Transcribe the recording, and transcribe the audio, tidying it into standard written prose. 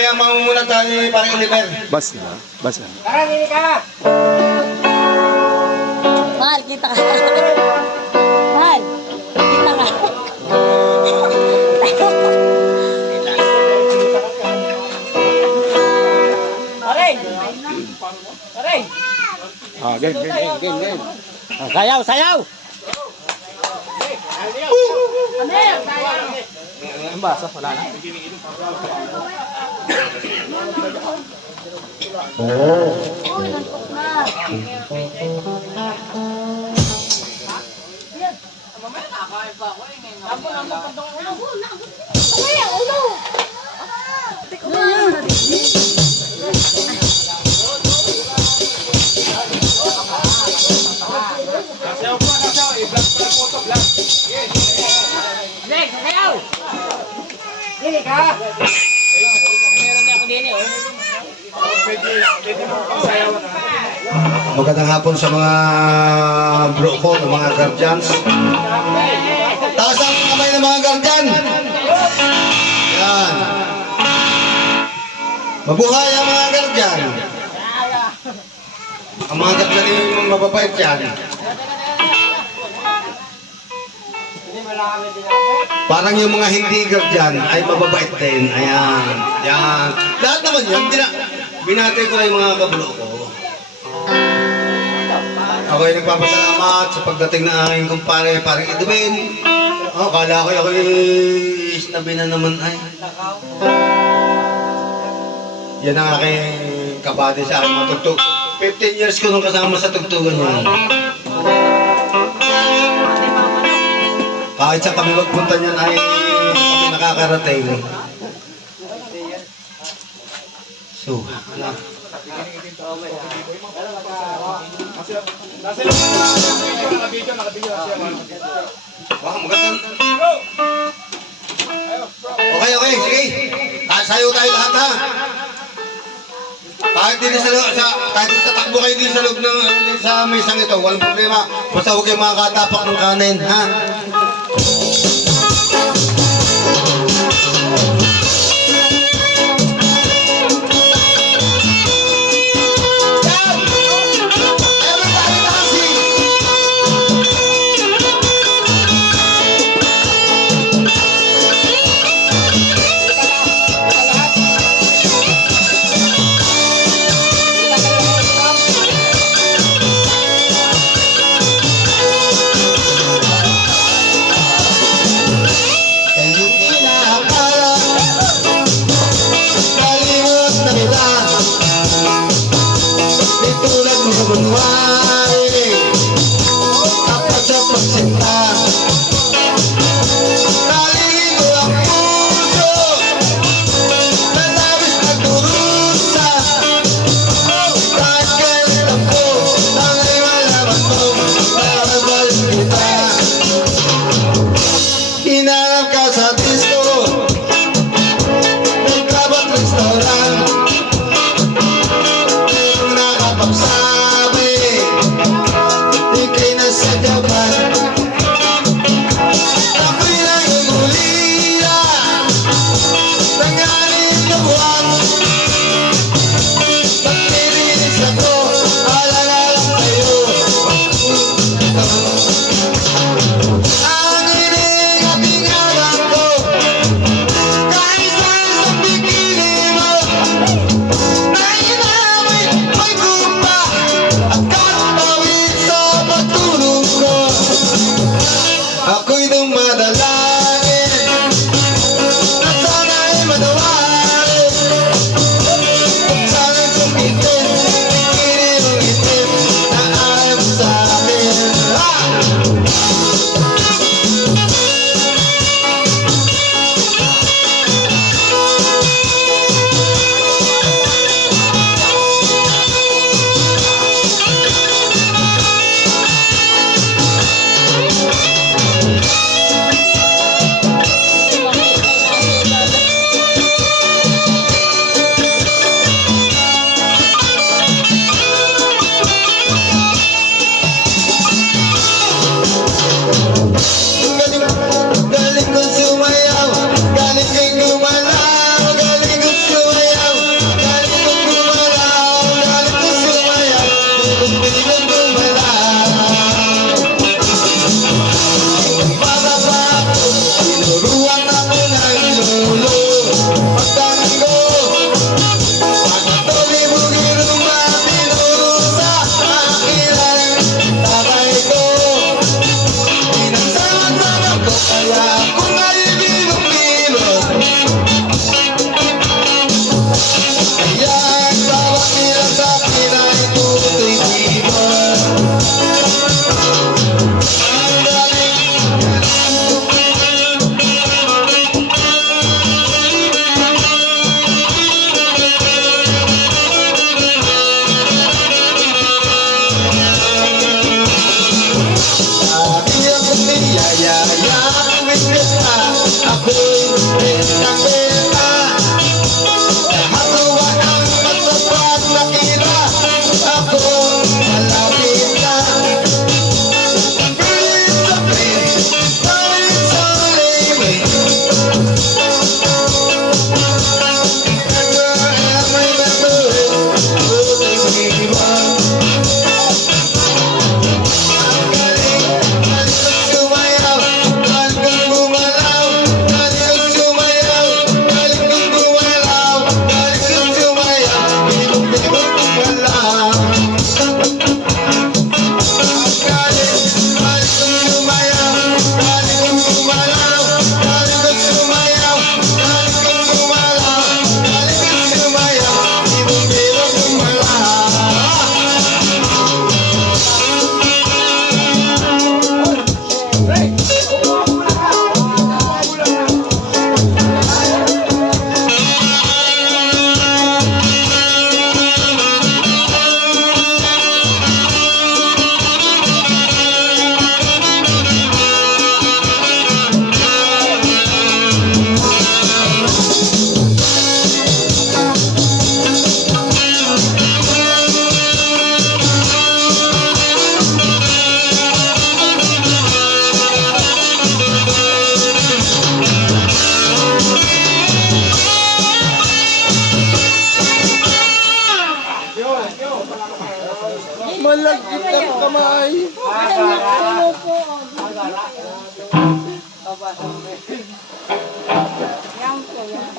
mamaya mamumula tayo ni Parang Oliver. Bas na. Bas na. Tara, hindi ka! Mahal, kita ka. Mahal, kita ka. Aray! Aray! Ah, game. Ah, sayaw, sayaw! Ang basa, wala na. Hindi ka! Magandang hapon sa mga bro ko, ng mga guardians. Taas ang kamay ng mga guardian. Yan. Mabuhay ang mga guardian. Ang mga guardian yung mababait yan. Parang yung mga hindi guardian ay mababait din. Ayan. Yan. Lahat naman yan. Binatay ko na yung mga kablo ko. Ako ay nagpapasalamat sa pagdating ng aking kumpare, parang Edwin. Oh, kala ko ako isnabi na naman ay. Yan ang aking kabady sa aking matugtog. 15 years ko nung kasama sa tugtugan yan. Kahit saan kami magpunta niyan ay kami nakakarating. So, ano? Baka magandang. Okay, sige. Sayo tayo lahat ha. Kahit din kahit tatakbo kayo din sa loob ng sa mesang ito, walang problema. Basta huwag kayong makakatapak ng kanin, ha? nag-gift ng kamay. Yan po, yan.